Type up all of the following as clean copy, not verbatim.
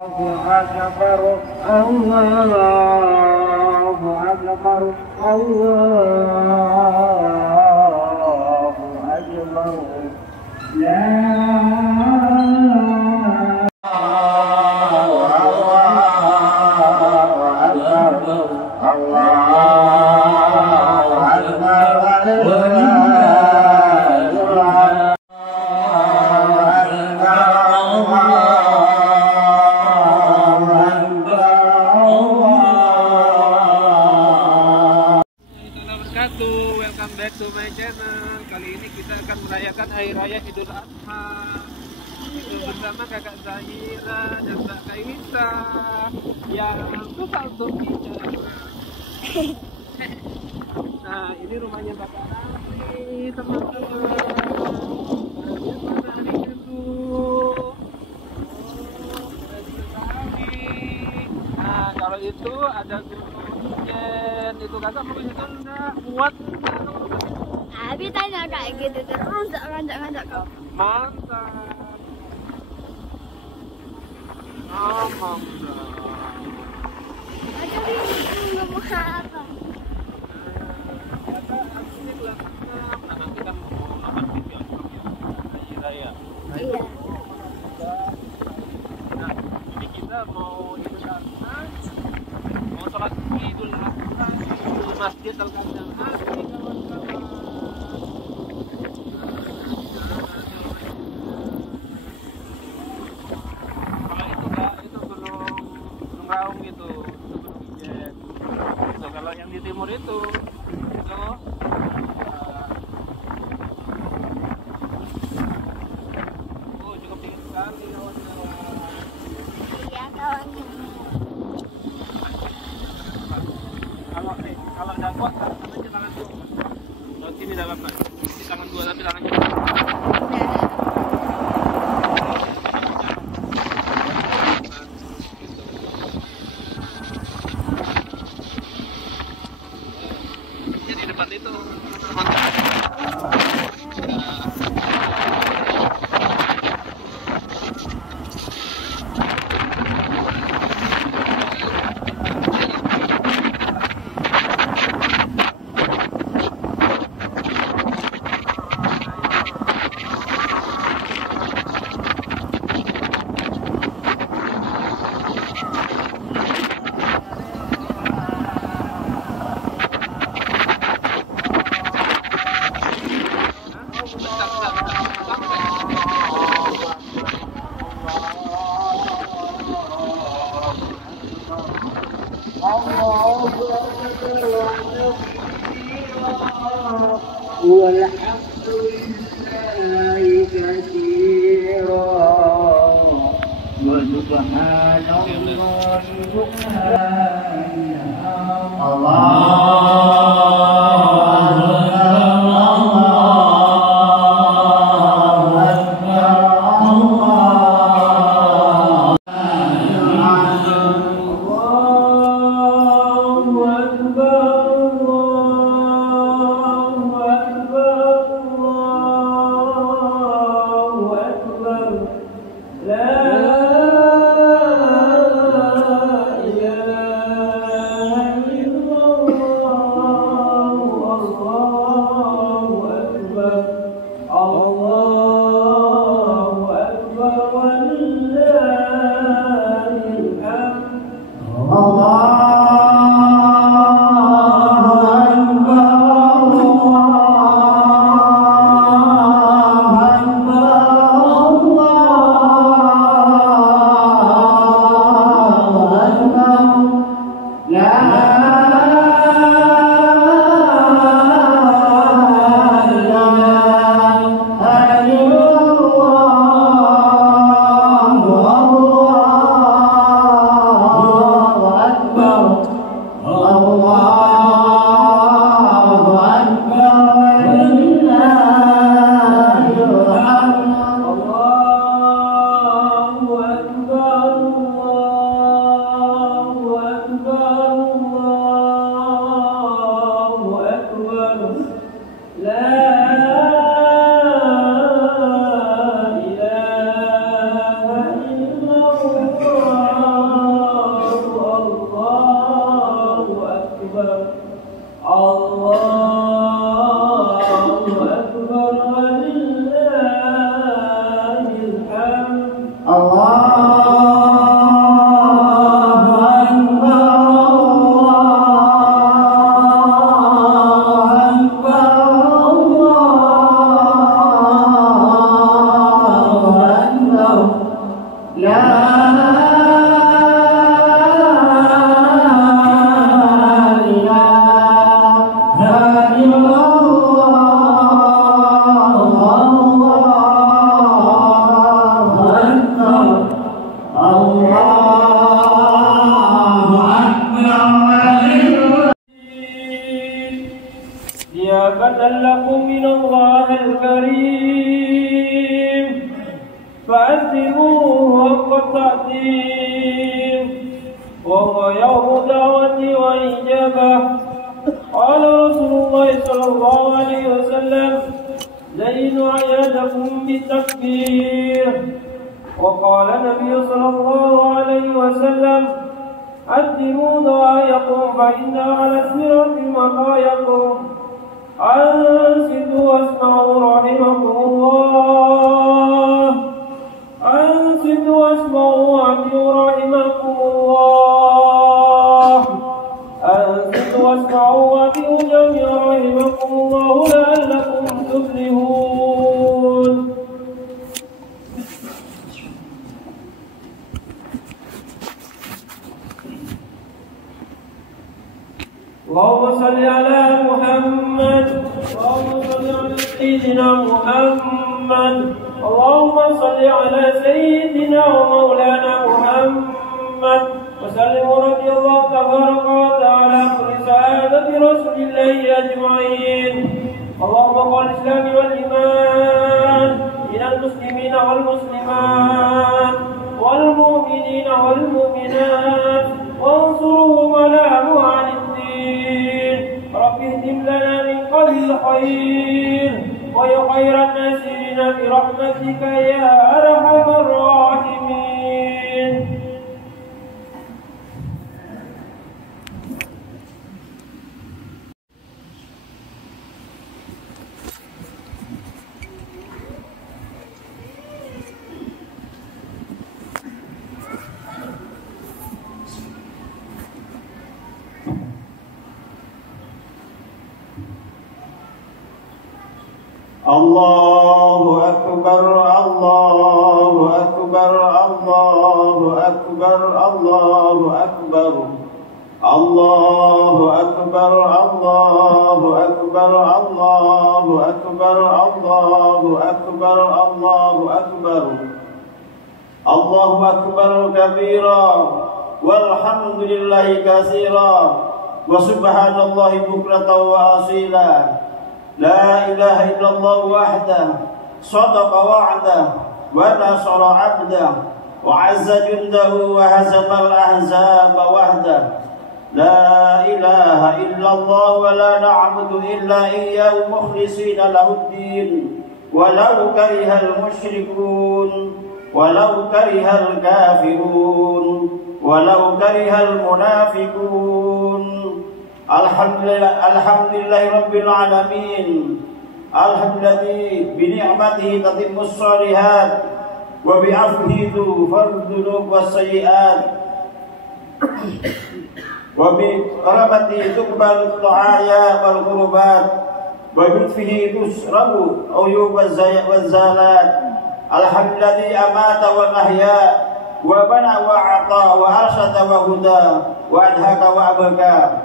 أكبر الله أكبر الله أكبر لا Welcome back to my channel. Kali ini kita akan merayakan Hari Raya Idul Adha bersama kakak Zahira dan Kak Kaisa yang suka untuk bicara. Nah, ini rumahnya Bapak Raffi, teman-teman. Hari itu. Nah, kalau itu ada itu kakak mau itu enggak kuat. Abi tanya kayak gitu terus ngajak kau. Mantap. Aman. Aja dia mau apa? Kita mau nonton video Hari Raya. Iya. Nah, jadi kita mau di sana, mau sholat Idul Adha di Masjid Al-Qadam. Raung itu Ijen. So, kalau yang di timur itu cukup tinggi sekali kawan-kawan. Iya kawan. Kalau ada kuat tangannya tangan dua. Kalau sini dalam kan, di tangan dua tapi tangannya. Di depan itu والحمد لله كثيرا وسبحان الله بكرة وهو يوم دعوة وإجابة. قال رسول الله صلى الله عليه وسلم: زينوا أعيادكم بالتكبير. وقال النبي صلى الله عليه وسلم: قدموا دعاءكم فإن على الصراط مقاياكم. أنصتوا واسمعوا رحمكم الله. أنصتوا واسمعوا وأطيعوا رحمكم الله. أنصتوا واسمعوا وأطيعوا جميعا رحمكم الله لعلكم تفلحون. اللهم صل على محمد. اللهم صل على سيدنا محمد. اللهم صل على سيدنا ومولانا محمد وسلم رضي الله تبارك وتعالى عن سعادة رسول الله أجمعين. اللهم قل الإسلام والإيمان من المسلمين والمسلمات والمؤمنين والمؤمنات وانصرهم على أعوان الدين. رب اهدم لنا من قبل الخير ويا خير الناصرين برحمتك يا أرحم الراحمين. الله أكبر الله أكبر الله أكبر الله أكبر الله أكبر الله أكبر الله أكبر الله أكبر الله أكبر الله أكبر كبيرا والحمد لله كثيرا وسبحان الله بكرة وأصيلا. لا إله إلا الله وحده صدق وعده ونصر عبده وعز جنده وهزم الأحزاب وحده. لا إله إلا الله ولا نعبد إلا إياه مخلصين له الدين ولو كره المشركون ولو كره الكافرون ولو كره المنافقون. Alhamdulillah Rabbil Alamin. Alhamdulillah bini'matihi tatimmus shalihat wa bi'afwihi tughfarud dzunub was sayyi'at wa bi rahmatihi tuqbalut du'aya wal qurbat wa bi lutfihi tusrabu uyub waz zalat. Alhamdulillah amata wa ahya wa bana wa ata wa arsyada wa huda wa adhaka wa abaka.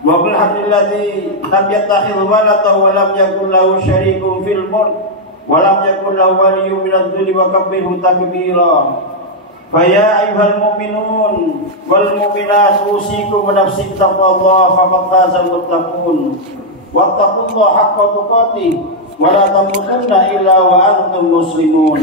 Wa bilhamdillazi lam yattakhidh walada wa lam yakul lahu syarikun fil mulk wa lam yakul lahu waliyyun minadh dhulli wa kabbirhu takbira. Fa ya ayyuhal mu'minun wal mu'minat usikum wa nafsi taqwallaha faqad fazal muttaqun. Wattaqullaha haqqa tuqatih wa la tamutunna illa wa antum muslimun.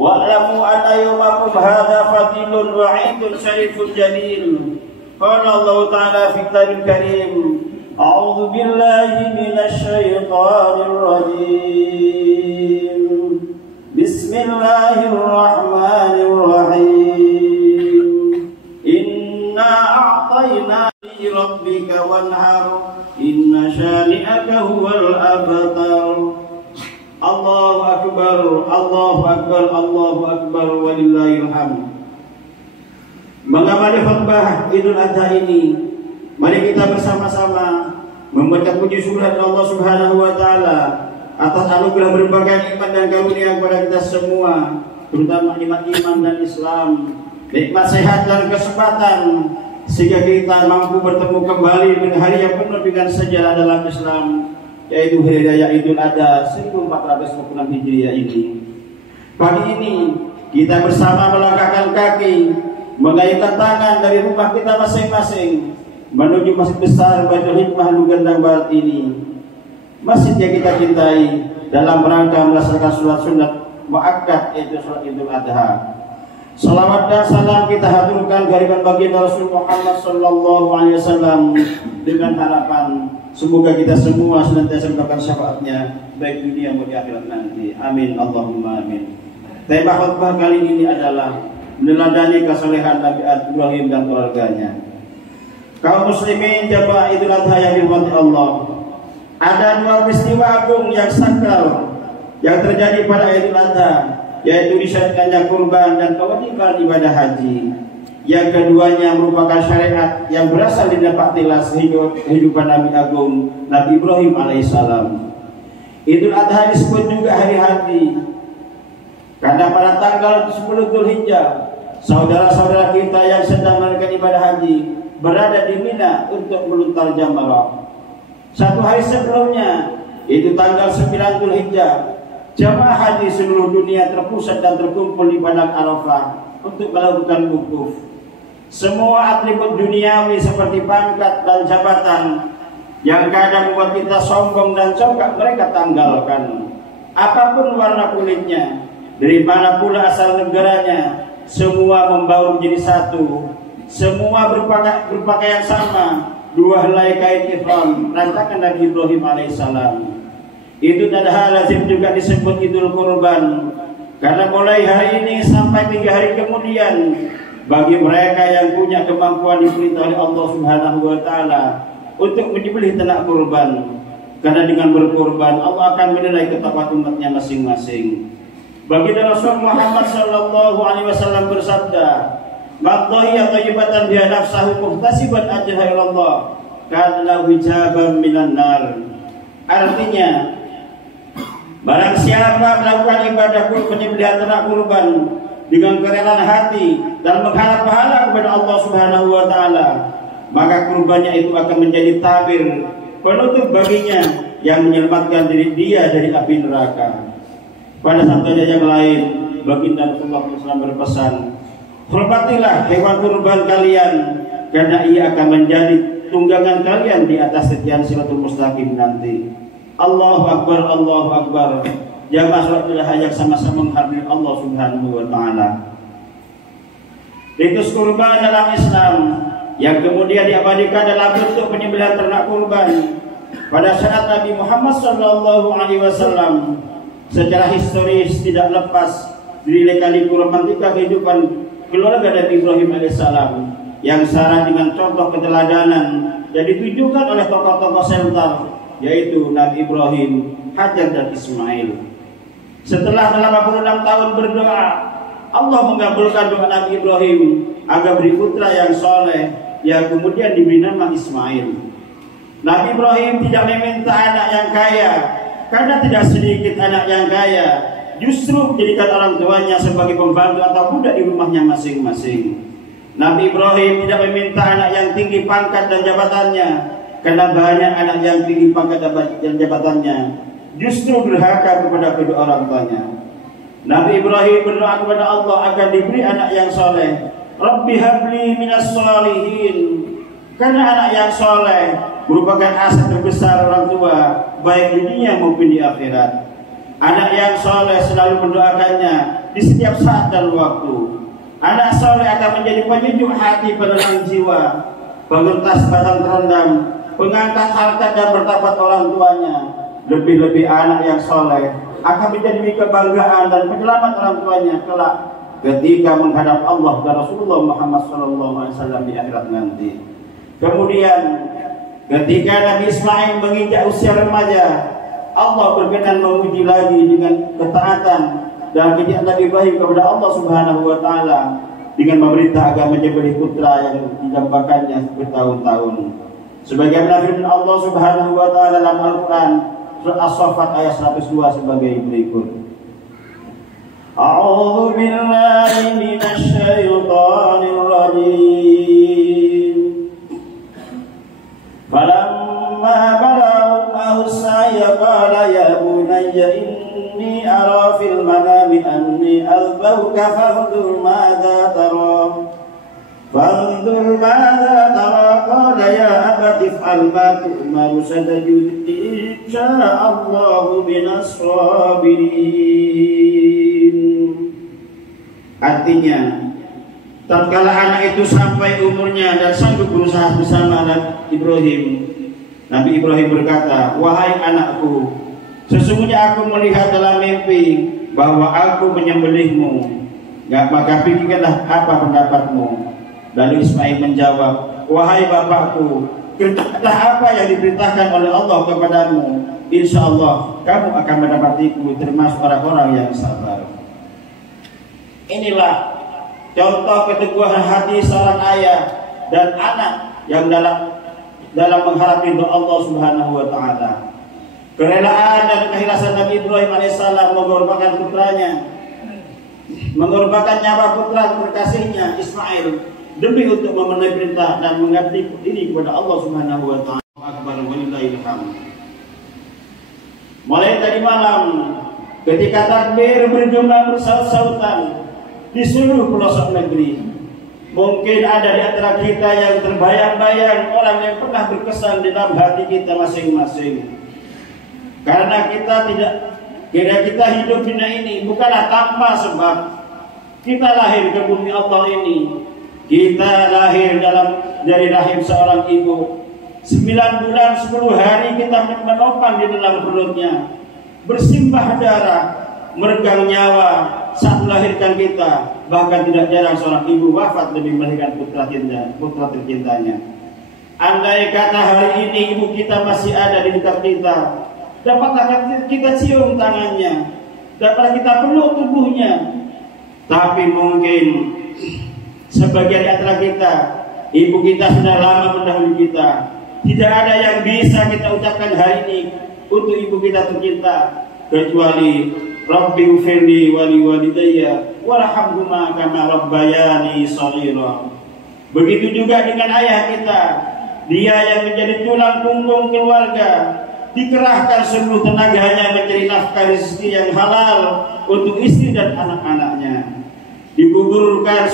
Wa'lamu anna yawmakum hadha fadilun wa 'idun syarifun jalil. Qala Allah Ta'ala fi Kitabul Karim, A'udzu billahi minasy syaithanir rajim. Bismillahirrahmanirrahim. Inna a'tayna li rabbika wanhar. Inna syani'aka huwal abtar. Allahu akbar, Allahu akbar, Allahu akbar walillahil hamd. Mengamali khutbah Idul Adha ini, mari kita bersama-sama membaca puji syukur Allah Subhanahu wa taala atas anugerah berbagai nikmat dan karunia kepada kita semua, terutama nikmat iman dan Islam, nikmat sehat dan kesempatan sehingga kita mampu bertemu kembali dengan hari yang penuh dengan sejarah dalam Islam, yaitu Hari Raya Idul Adha 1446 Hijriah ini. Pagi ini kita bersama melangkahkan kaki, mengayunkan tangan dari rumah kita masing-masing menuju masjid besar Baitul Hikmah Lugandang Barat ini, masjid yang kita cintai, dalam rangka melaksanakan sholat sunat muakkad yaitu sholat Idul Adha. Salawat dan salam kita haturkan kehadiran baginda Rasul Muhammad sallallahu alaihi wasallam dengan harapan semoga kita semua senantiasa mendapatkan syafaatnya baik dunia maupun di akhirat nanti. Amin Allahumma amin. Tema khutbah kali ini adalah meneladani kesalehan Nabi Ibrahim dan keluarganya. Kaum muslimin jamaah Idul Adha yang dirahmati Allah, ada dua peristiwa agung yang sakral yang terjadi pada Idul Adha, yaitu disyariatkannya kurban dan kewajiban ibadah haji. Yang keduanya merupakan syariat yang berasal dari paktilas kehidupan Nabi Agung Nabi Ibrahim alaihissalam. Idul Adha disebut juga hari haji karena pada tanggal 10 Dzulhijjah saudara-saudara kita yang sedang menunaikan ibadah haji berada di Mina untuk melontar jamrah. Satu hari sebelumnya, itu tanggal 9 Dzulhijjah, jamaah haji seluruh dunia terpusat dan terkumpul di padang Arafah untuk melakukan wukuf. Semua atribut duniawi seperti pangkat dan jabatan yang kadang membuat kita sombong dan congkak mereka tanggalkan. Apapun warna kulitnya, dari mana pula asal negaranya, semua membaur menjadi satu. Semua berpakaian sama, dua helai kain ihram rancangan Nabi Ibrahim alaihissalam. Itu tanda lazim juga disebut Idul Kurban, karena mulai hari ini sampai 3 hari kemudian, bagi mereka yang punya kemampuan diperintah oleh Allah Subhanahu wa taala untuk menyembelih ternak kurban, karena dengan berkurban Allah akan menilai ketakwaan umatnya masing-masing. Baginda Rasul Muhammad sallallahu alaihi wasallam bersabda, "Man dhahiya thayyibatan biha nafsahu muhtasiban ajraha ila Allah, kana hijaban minan nar." Artinya, barang siapa melakukan ibadah penyembelihan ternak kurban dengan kerelaan hati dan mengharap pahala kepada Allah Subhanahu wa taala, maka kurbannya itu akan menjadi tabir penutup baginya yang menyelamatkan diri dia dari api neraka. Pada sabda yang lain, baginda Rasulullah SAW berpesan, "Hormatilah hewan kurban kalian, karena ia akan menjadi tunggangan kalian di atas setiap siratul mustaqim nanti." Allahu Akbar, Allahu Akbar. Jamaah salat yang sama-sama menghargai Allah Subhanahu wa taala. Ritus kurban dalam Islam yang kemudian diabadikan dalam bentuk penyembelihan ternak kurban pada saat Nabi Muhammad sallallahu alaihi wasallam secara historis tidak lepas dari lika-liku romantika kehidupan keluarga Nabi Ibrahim alaihissalam yang syarat dengan contoh keteladanan yang ditujukan oleh tokoh-tokoh sentral, yaitu Nabi Ibrahim, Hajar dan Ismail. Setelah 86 tahun berdoa, Allah mengabulkan doa Nabi Ibrahim agar beri putra yang soleh, yang kemudian diberi nama Ismail. Nabi Ibrahim tidak meminta anak yang kaya, karena tidak sedikit anak yang kaya justru menjadikan orang tuanya sebagai pembantu atau budak di rumahnya masing-masing. Nabi Ibrahim tidak meminta anak yang tinggi pangkat dan jabatannya, karena banyak anak yang tinggi pangkat dan jabatannya justru durhaka kepada kedua orang tuanya. Nabi Ibrahim berdoa kepada Allah agar diberi anak yang soleh. Rabbi habli minas solihin, karena anak yang soleh merupakan aset terbesar orang tua baik di dunia maupun di akhirat. Anak yang soleh selalu mendoakannya di setiap saat dan waktu. Anak soleh akan menjadi penyejuk hati, penenang jiwa, pengentas batang terendam, pengangkat harkat dan martabat orang tuanya. Lebih-lebih anak yang soleh akan menjadi kebanggaan dan penyelamat orang tuanya kelak ketika menghadap Allah dan Rasulullah Muhammad SAW di akhirat nanti. Kemudian ketika Nabi Ismail menginjak usia remaja, Allah berkenan menguji lagi dengan ketaatan dan kejadian Nabi Ibrahim kepada Allah Subhanahu wa taala dengan memerintah agar menyembelih putra yang didambakannya bertahun-tahun. Sebagaimana firman Allah Subhanahu wa taala dalam Al-Qur'an surah As-Saffat ayat 102 sebagai berikut. A'udzu billahi minasy syaithanir rajim. Falamma balagha as-sa'ya qala ya bunayya inni ara fil manami anni azbahuka fanzur madza tara. Fanzur madza tara qala ya abati if'al ma tu'maru satajidni insya'allahu minas sabirin. Artinya, tatkala anak itu sampai umurnya dan sanggup berusaha bersama Ibrahim, Nabi Ibrahim berkata, "Wahai anakku, sesungguhnya aku melihat dalam mimpi bahwa aku menyembelihmu. Maka pikirkanlah apa pendapatmu." Lalu Ismail menjawab, "Wahai bapakku, kerjakanlah apa yang diperintahkan oleh Allah kepadamu. Insya Allah kamu akan mendapatiku termasuk orang-orang yang sabar." Inilah contoh keteguhan hati seorang ayah dan anak yang dalam mengharap ridho Allah Subhanahu wa taala. Kerelaan dan keikhlasan Nabi Ibrahim alaihissalam mengorbankan putranya, mengorbankan nyawa putra terkasihnya Ismail demi untuk memenuhi perintah dan mengabdi diri kepada Allah Subhanahu wa taala. Akbar walillahil hamd. Mulai tadi malam ketika takbir berjumlah bersaut-sautan di seluruh pelosok negeri, mungkin ada di antara kita yang terbayang-bayang orang yang pernah berkesan di dalam hati kita masing-masing. Karena kita hidup dunia ini bukanlah tanpa sebab. Kita lahir ke bumi Allah ini. Kita lahir dari rahim seorang ibu. 9 bulan 10 hari kita menopang di dalam perutnya, bersimbah darah, meregang nyawa saat melahirkan kita. Bahkan tidak jarang seorang ibu wafat demi melahirkan putra tercintanya. Andai kata hari ini ibu kita masih ada di dekat kita, dapatkah kita cium tangannya, dapatkah kita peluk tubuhnya? Tapi mungkin sebagian di antara kita, ibu kita sudah lama mendahului kita. Tidak ada yang bisa kita ucapkan hari ini untuk ibu kita tercinta kecuali Rabbi ufirli wali walidayya warhamhuma kama rabbayani shaghira. Begitu juga dengan ayah kita, dia yang menjadi tulang punggung keluarga, dikerahkan seluruh tenaganya mencari nafkah rezeki yang halal untuk istri dan anak-anaknya, digugurkan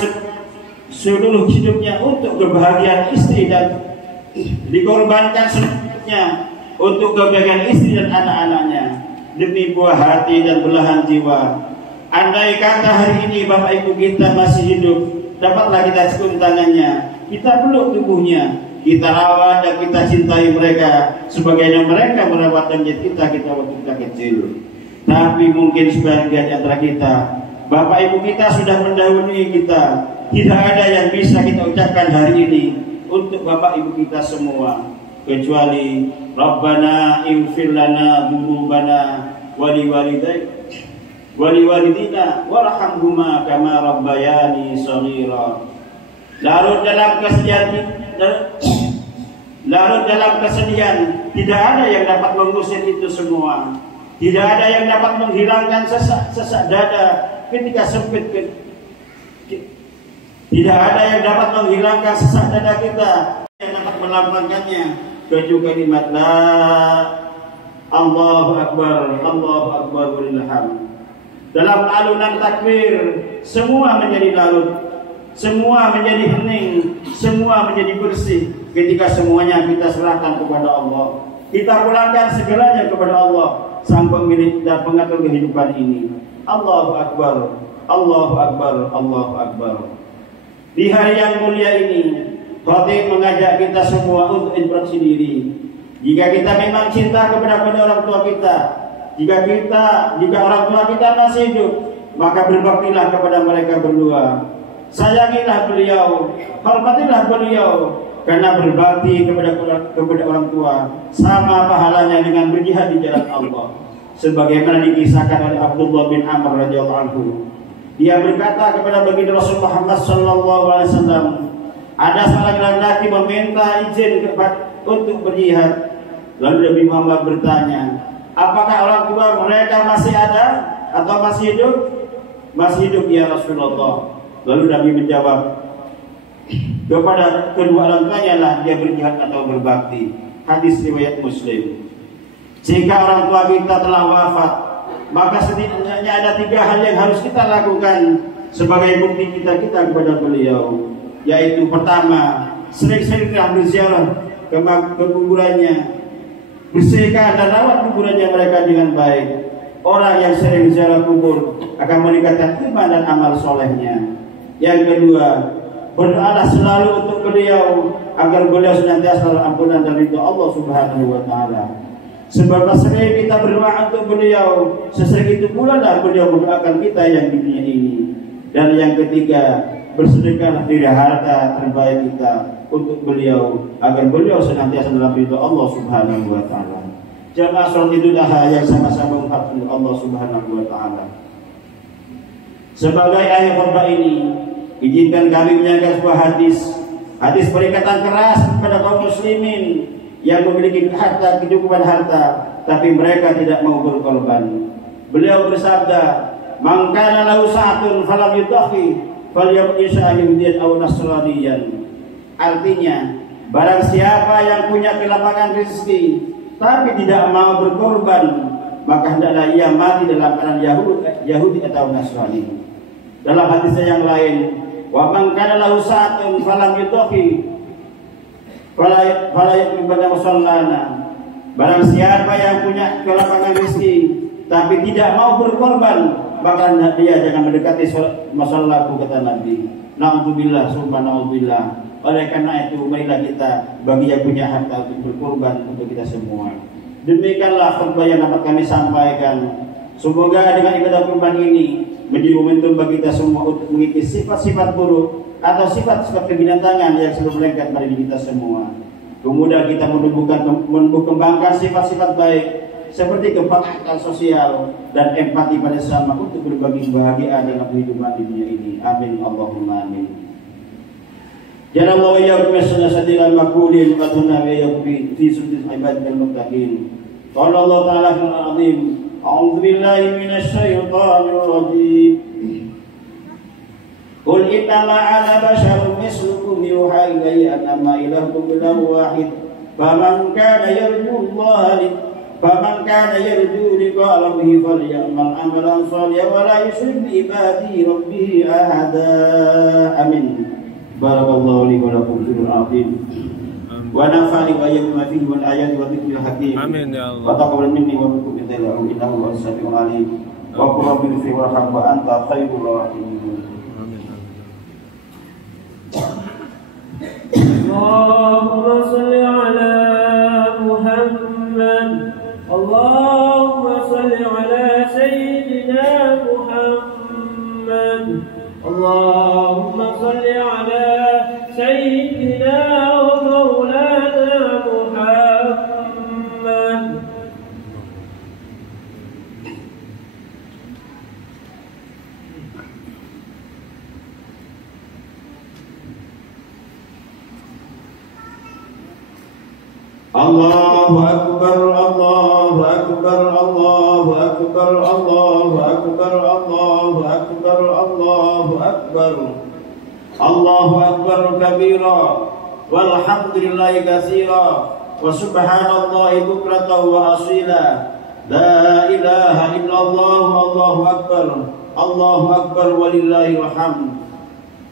seluruh hidupnya untuk kebahagiaan istri dan dikorbankan seluruhnya untuk kebahagiaan istri dan anak-anaknya demi buah hati dan belahan jiwa. Andai kata hari ini bapak ibu kita masih hidup, dapatlah kita cium tangannya, kita peluk tubuhnya, kita rawat dan kita cintai mereka sebagaimana mereka merawat dan menjadi kita waktu kita kecil. Tapi mungkin sebagian di antara kita, bapak ibu kita sudah mendahului kita. Tidak ada yang bisa kita ucapkan hari ini untuk bapak ibu kita semua kecuali Rabbana ighfir lana dzunubana wali walidina warhamhuma kama rabbayani shaghira. Larut dalam kesedihan tidak ada yang dapat mengusir itu semua. Tidak ada yang dapat menghilangkan sesak dada ketika sempit. Tidak ada yang dapat menghilangkan sesak dada kita, yang dapat melambangkannya kecuali kalimat la Allahu Akbar walillahil hamd. Dalam alunan takbir semua menjadi larut, semua menjadi hening, semua menjadi bersih ketika semuanya kita serahkan kepada Allah. Kita pulangkan segalanya kepada Allah, sang pemilik dan pengatur kehidupan ini. Allahu Akbar, Allahu Akbar, Allahu Akbar. Di hari yang mulia ini, khatib mengajak kita semua untuk introspeksi diri. Jika kita memang cinta kepada orang tua kita, jika orang tua kita masih hidup, maka berbaktilah kepada mereka berdua. Sayangilah beliau, hormatilah beliau, karena berbakti kepada orang tua sama pahalanya dengan berjihad di jalan Allah. Sebagaimana dikisahkan oleh Abdullah bin Amr radhiyallahu anhu. Dia berkata kepada baginda Rasul Muhammad sallallahu alaihi wasallam, ada seorang laki-laki meminta izin untuk berjihad. Lalu Nabi Muhammad bertanya, apakah orang tua mereka masih ada atau masih hidup? Masih hidup ya Rasulullah. Lalu Nabi menjawab, kepada kedua orang tuanya lah dia berjihad atau berbakti. Hadis riwayat Muslim. Jika orang tua kita telah wafat, maka setidaknya ada 3 hal yang harus kita lakukan sebagai bukti kita kepada beliau. Yaitu pertama, sering-seringlah berziarah ke kuburannya, bersihkan dan rawat kuburannya mereka dengan baik. Orang yang sering ziarah kubur akan meningkatkan iman dan amal solehnya. Yang kedua, berdoalah selalu untuk beliau agar beliau senantiasa dalam ampunan dan ridha Allah Subhanahu wa taala. Seberapa sering kita berdoa untuk beliau, sesering itu pula lah beliau mendoakan kita yang di dunia ini. Dan yang ketiga, bersedekahlah dari harta terbaik kita untuk beliau agar beliau senantiasa dalam ridha Allah Subhanahu wa taala. Jamaah salat Idul Adha yang sama-sama mengharap Allah Subhanahu wa taala. Sebagai akhir khutbah ini, izinkan kami menyampaikan sebuah hadis peringatan keras kepada kaum muslimin yang memiliki harta, kecukupan harta, tapi mereka tidak mau berkorban. Beliau bersabda, "Man kana lahu sa'atun falam yudakhi falyakun syahidin aw nasraniyan." Artinya, barang siapa yang punya kelapangan rezeki tapi tidak mau berkorban, maka hendaklah ia mati dalam keadaan Yahudi atau Nasrani. Dalam hadisnya yang lain, "Wa man kana lahu sa'atun falam yudakhi fala yakun pada musallana." Barang siapa yang punya kelapangan rezeki tapi tidak mau berkorban, maka dia jangan mendekati masallaku, kata Nabi. Na'udzubillah, subhanallah. Oleh karena itu, marilah kita bagi yang punya harta untuk berkorban untuk kita semua. Demikianlah khutbah yang dapat kami sampaikan. Semoga dengan ibadah kurban ini menjadi momentum bagi kita semua untuk mengikis sifat-sifat buruk atau sifat-sifat kebinatangan yang selalu melekat pada diri kita semua. Kemudian kita menumbuh kembangkan sifat-sifat baik seperti kebangkitan sosial dan empati pada sesama untuk berbagi kebahagiaan dalam kehidupan di dunia ini. Amin Allahumma amin. Jalallahu iyyakum bis-sadaqati al-maqulin wa tunna iyyakum fi sudus ibadil muttaqin. Qala Allah ta'ala fil azim, a'udzu billahi minasy syaithanir rajim. Qul innama ana basharun mislukum yuha ilayya annama ilahukum ilahun wahid. Faman kana yarju liqa'a rabbih falyamal 'amalan shalihan wa la yusyrik bi ibadati rabbih ahada. Amin. Barakallahu li wa lakum fil azim. Wa nafa'ani wa iyyakum ma fihi wal ayati wa dhikril hakim. Amin ya Allah. Wa taqabbal minni wa minkum innahu was-sami'ul 'alim. Wa qul rabbi ighfir warham wa anta khairur rahimin. Allahumma salli ala Muhammad. Allahumma salli ala Sayyidina Muhammad. Allahumma salli ala Sayyidina wa Maulana Muhammad. Allahu akbar, Allahu akbar, Allahu akbar, Allahu akbar, Allahu akbar, Allahu akbar. Allahu akbar kabira walhamdulillahi katsira wa subhanallahi bukratan wa asila. La ilaha illallah, Allahu akbar, Allahu akbar walillahil hamd.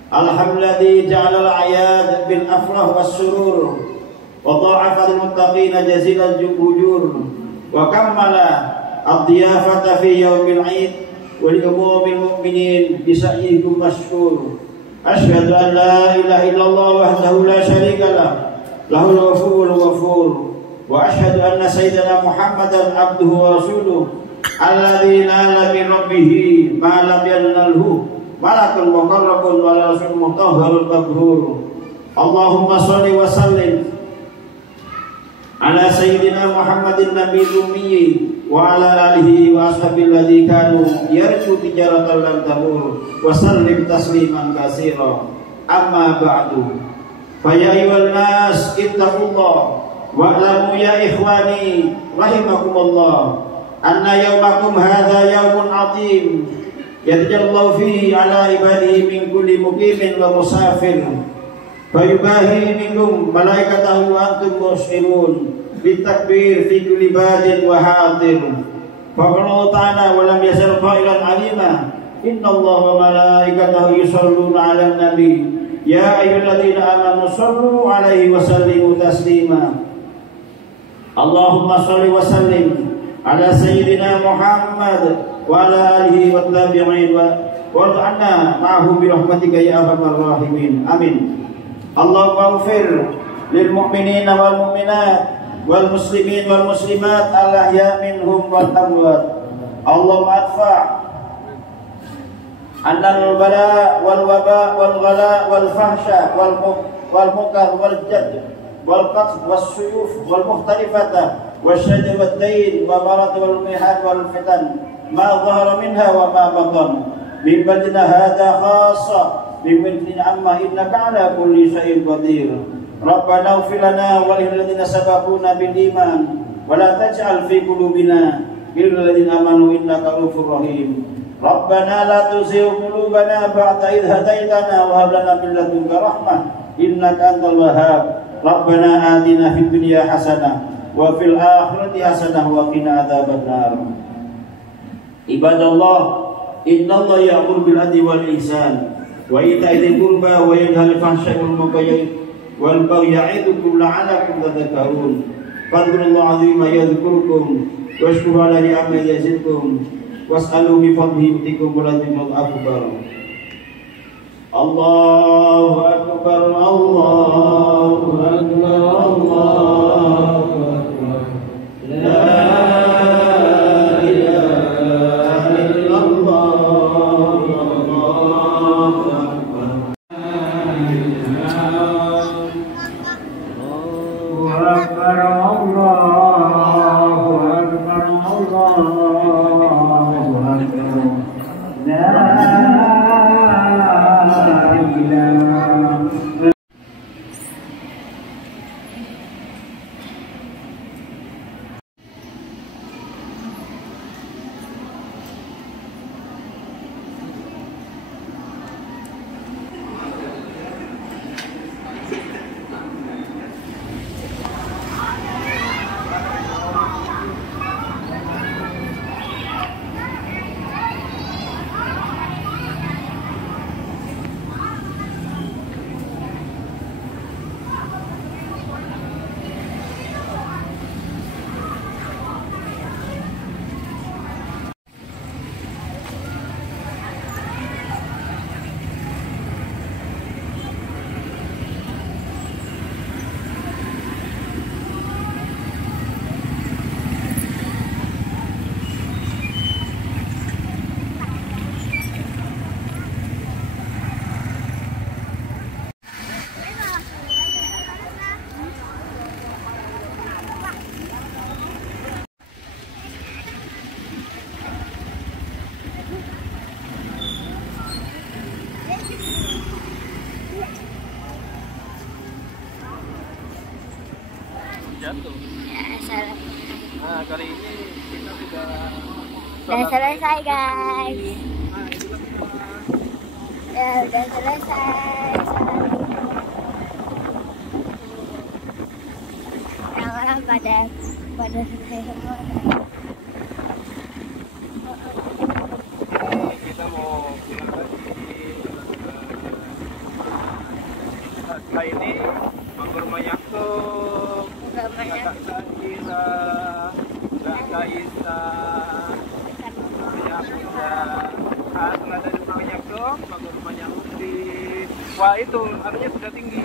Alhamdulillah ja'ala al-'ayad bil afrah was surur وضاعف للمتقين جزيل الأجور وكمل الضيافة في يوم العيد ولعموم المؤمنين بسعيكم مشكور. أشهد أن لا إله إلا الله وحده لا شريك له له الغفور الغفور وأشهد أن سيدنا محمدا عبده ورسوله الذي نال من ربه ما لم ينله ملك مقرب ولا رسول مطهر مبرور. اللهم صل وسلم ala sayyidina Muhammadin nabiyil ummi wa ala alihi wa ashabihi alladzi kanu yarju tijaratan lan tabur wa sallim tasliman katsira. Amma ba'du. Fa ya ayyuhan nas ittaqullah wa'lamu ya ikhwani rahimakumullah anna yawmakum hadza yawmun 'azim yatajallahu fihi ala ibadihi min kulli muqimin wa musafir. Fayubahi minkum malaikatahu wa antum muslimun bitakbir fi kulli badin wa hadir. Faqala ta'ala wa lam yazal qailan 'alima innallaha wa malaikatahu yusholluna 'alan nabi ya ayyuhalladzina amanu shallu 'alaihi wa sallimu taslima. Allahumma shalli wa sallim ala sayyidina Muhammad wa ala alihi wa tabi'in wa warḍ 'anna ma'ahum bi rahmatika ya arhamar rahimin. Amin. Allahumma ighfir lil mu'minina wal mu'minat wal muslimin wal muslimat al ahya minhum wal amwat. Allahumma adfa' 'anna al bala wal waba wal ghala wal fahsya wal munkar wal jadd wal qatl was suyuf wal mukhtalifata والشد والدين ومرض والمحن والفتن ما ظهر منها وما بطن من بلدنا هذا خاصة من بلدنا عما إنك على كل شيء قدير ربنا اغفر لنا وللذين سبقونا بالإيمان ولا تجعل في قلوبنا غير الذين آمنوا إنك رؤوف رحيم ربنا لا تزغ قلوبنا بعد إذ هديتنا وهب لنا من لدنك رحمة إنك أنت الوهاب ربنا آتنا في الدنيا حسنة وفي الآخرة حسنة وقنا عذاب النار عباد الله إن الله يأمر بالعدل والإحسان وإيتاء ذي القربى وينهى عن الفحشاء والمنكر والبغي يعظكم لعلكم تذكرون فاذكروا الله العظيم يذكركم واشكروا على نعمه يزدكم واسألوا من فضله يؤتكم ولذكر أكبر الله أكبر الله أكبر الله أكبر لا إله إلا الله الله أكبر Jatuh. Ya, salah. Nah, kali ini kita sudah Udah selesai guys. Nah, itulah kita. Ya, udah selesai. Orang-orang pada selesai semua. Kita mau pulang lagi. Setelah ini mau ke rumah Yakub. Udah banyak. Kak Zakira, Kak Kaisa, setelah dari rumah Yakub, mau ke rumahnya Undi. Wah itu artinya sudah tinggi.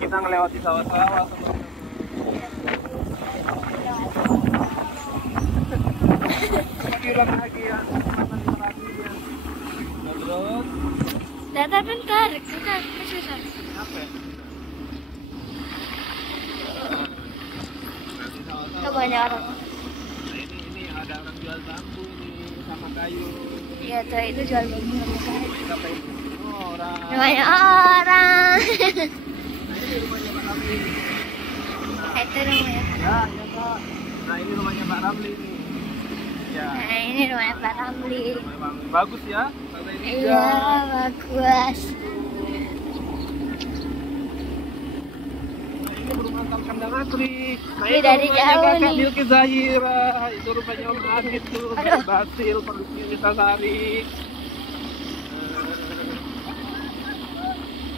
Kita ngelewati sawah-sawah. Kilang lagi ya. Terus Data bentar, kita susah. apa? Itu banyak orang. Nah, ini ada orang jual bambu ini sama kayu. Iya tuh, itu jual bambu sama kayu. Siapa itu? Oh, orang. Banyak orang. Nah, ini rumahnya Pak Ramli. Itu rumahnya. Ya, ya Kak. Nah, ini rumahnya Pak Ramli ini. Ya. Nah, ini rumahnya Pak Ramli. Memang bagus ya. Kata ini Iya, bagus. Ini berumahan kandangan. Asri. Nah, Ini itu dari rumahnya jauh kakak nih. Bilki Zahira. Itu rumahnya Om Agit tuh. Aduh. Basil, Permita Sari.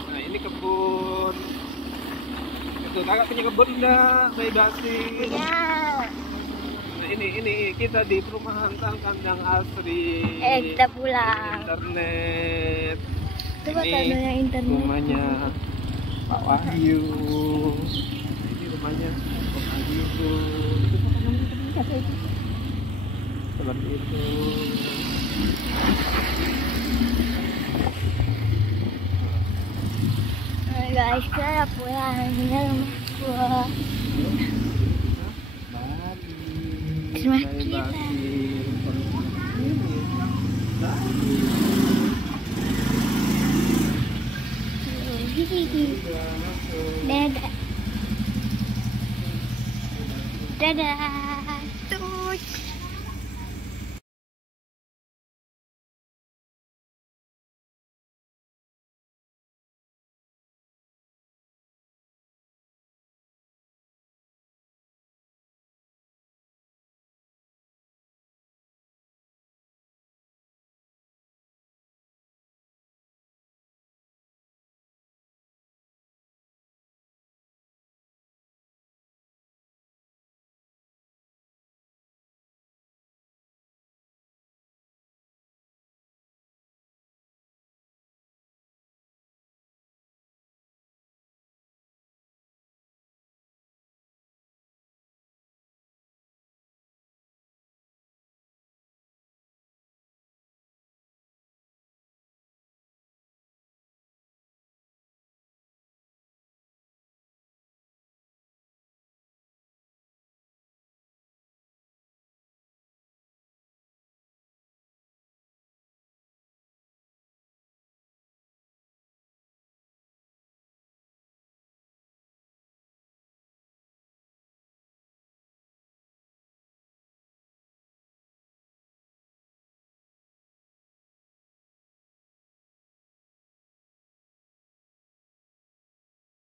Nah, ini kebun. Itu kakak punya kebun enggak? Bayi Basil. Ya. Nah, ini kita di perumahan Kandang Asri. Kita pulang. Internet. Coba Ini tandanya internet. rumahnya Pak Wahyu. Ini rumahnya Pak Wahyu tuh. Seperti itu. Nah, guys, kita pulang. Ini rumah gua. Rumah kita. Dadah. Dadah. Tuh.